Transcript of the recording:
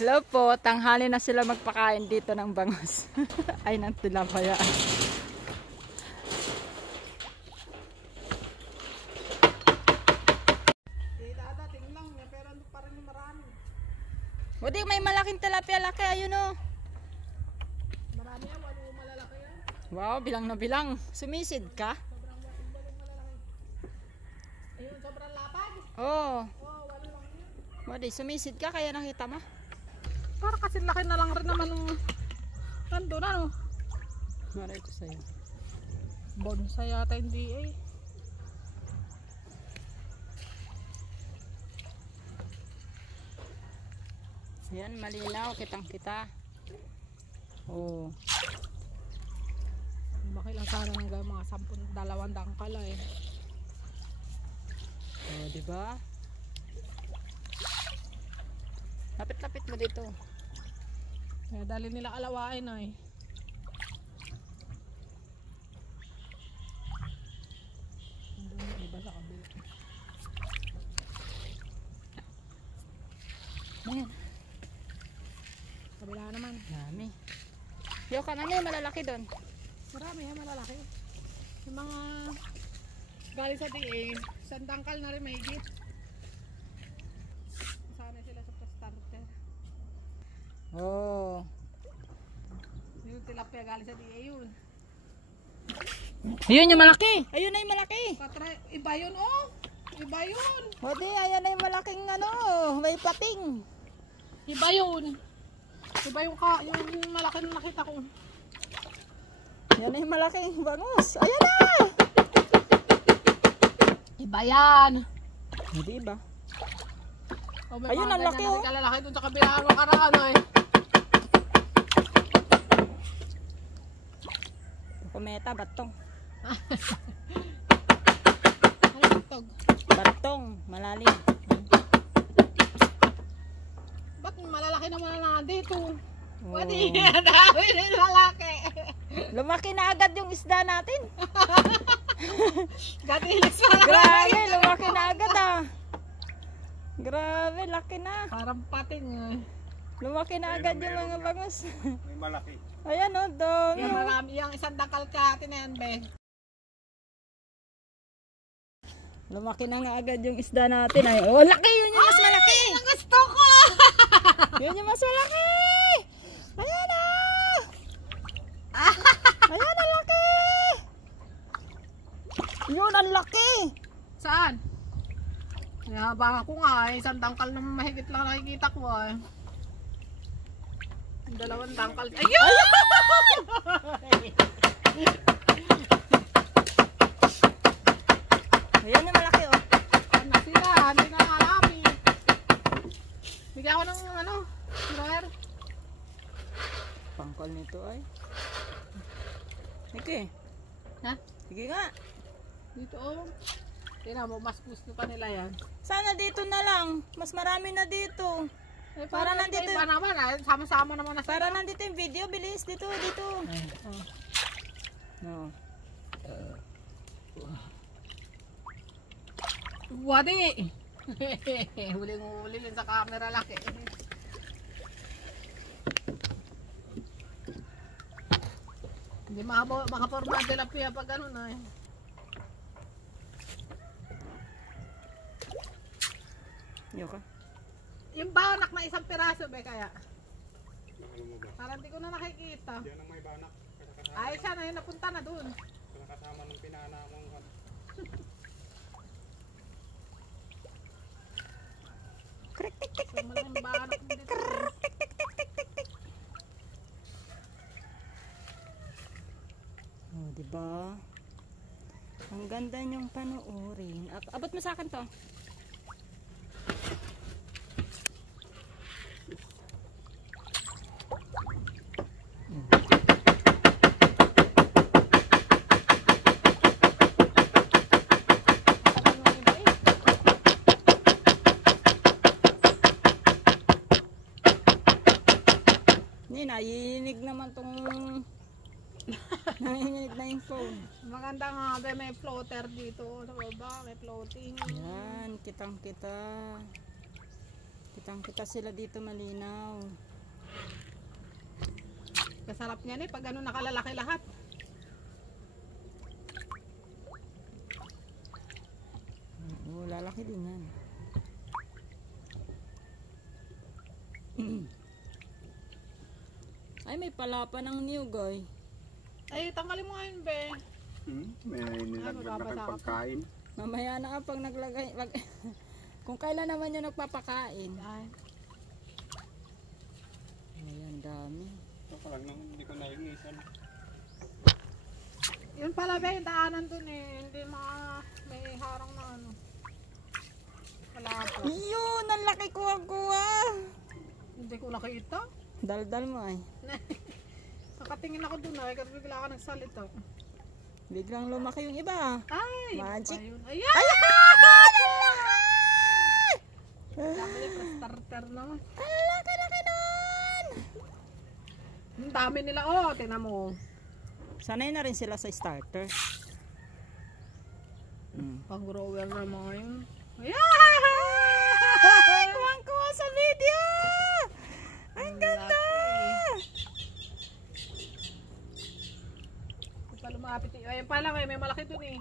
Hello po, tanghali na sila magpakain dito ng bangus. Ay, ng tilapia. Dadating lang niya, pero ano pa rin marami. Buti may malaking tilapia laki, ayun o. Marami yan, walo malalaki yan. Wow, bilang na bilang. Sumisid ka? Sobrang malalaki. Ayun, sobrang lapad. Oo. Oh, walo lang yan. Buti, sumisid ka kaya nakita mo? Para kasi laki na lang rin naman ng nandun ano. Maray ko sa'yo. Bonsai yata hindi eh. Ayan, malinaw, kitang kita. Oo. Baki lang sana ng mga 10-20 dangkal eh. Oo, diba? Lapit-lapit mo dito. Kaya dali nila alawain eh. Andun yung iba sa kabila. Ayan, Kabila naman. dami. Yung kanan yung malalaki doon. Marami yan, malalaki. Yung mga galing sa DA, sandangkal na rin may higit. Sana sila sa starter. Oo. Yung tilapia galing sa DA yun. Ayun yung malaki. Ayun na yung malaki. Iba yun oh! Iba yun! Buti, ayan na yung malaking ano, may pating. Iba yun! Iba yung malaki na nakita ko. Yan na yung malaking bangus. Ayan na! Iba yan! Hindi ba? Oh, may Ayun, mga ang laki, ganyan oh. na kalalaki dun sa kabila ng karaan eh. Kumeta, batong. Ano tog? Batong, malalim. Ba't malalaki naman na dito? Oo. Pwede dami rin lalaki. Lumaki na agad yung isda natin. Gatilis pa. Grabe, lumaki na agad ah. Grabe, laki na. Parang pating eh. Lumaki na agad yung mga bangus. May malaki. Ayan o, dami. Yung marami, yung isang dakal kati na yan, be. Lumaki na nga agad yung isda natin. Ay, oh, laki! Yun yung mas malaki! Ang gusto ko! Yun yung mas malaki! Ayan na! Ayan, ang laki! Yun, ang laki! Saan? Baka ko nga eh, isang dangkal na mahigit lang nakikita ko eh. 2 dangkal. Ayun! Ayan yung malaki oh. Ano sila? Hindi na marami. Bigyan ko ng ano, sir. Pangkol nito ay. Sige. Ha? Sige nga. Dito oh. Tingnan mo, mas gusto pa nila yan. Sana dito na lang. Mas marami na dito. Eh, Para nandito- iba naman ah. Sama-sama naman na Para nandito yung video. Bilis. Dito, dito. Oh. No. Wadi! Huling-huli lang sa camera laki. Hindi makaporma tilapia pag gano'n na eh. Yoko. Yung banak na isang piraso be kaya. Ano mo ba? Parang hindi ko na nakikita. Yan ang may banak. Ay siya na yun, napunta na dun. Kasama ng pinana mong So, malaking banak dito. Oh, diba? Ang ganda niyong panoorin. Abot mo sa akin to. Hindi, naiinig naman tong naiinig na yung phone. Maganda nga be, may floater dito sa baba, may floating. Yan, kitang kita. Kitang-kita sila dito malinaw. Kasarap niyan pag ano nakalalaki lahat. Oo, lalaki din yan. Ay, may palapa ng niyog ay. Ay, tanggalin mo nga yun, be. May nilaglag na kayong pagkain. Mamaya na pag naglagay. Kung kailan naman yung nagpapakain. Ay. Ayan, dami. Ito pa lang naman, hindi ko nalinisan. Yun pala, be, yung daanan dun eh. Hindi may harang na ano. Wala pa. Yun, ang laki kuha-kuha. Hindi ko nakita. Daldal mo ay. Nakatingin ako dun ay, kasi bigla ka nagsalita. Biglang lumaki yung iba. Ay! Magic. Ayun. Ayan! Dami pa starter naman. Ang laki-laki nun! Ang dami nila, oh, tingnan mo. Sanay na rin sila sa starter. Pang-grower na mga yun. Ay, kuwang-kuwa sa video! Ang ganda! Pa lumapit. Ayun pa lang, may malaki dun eh.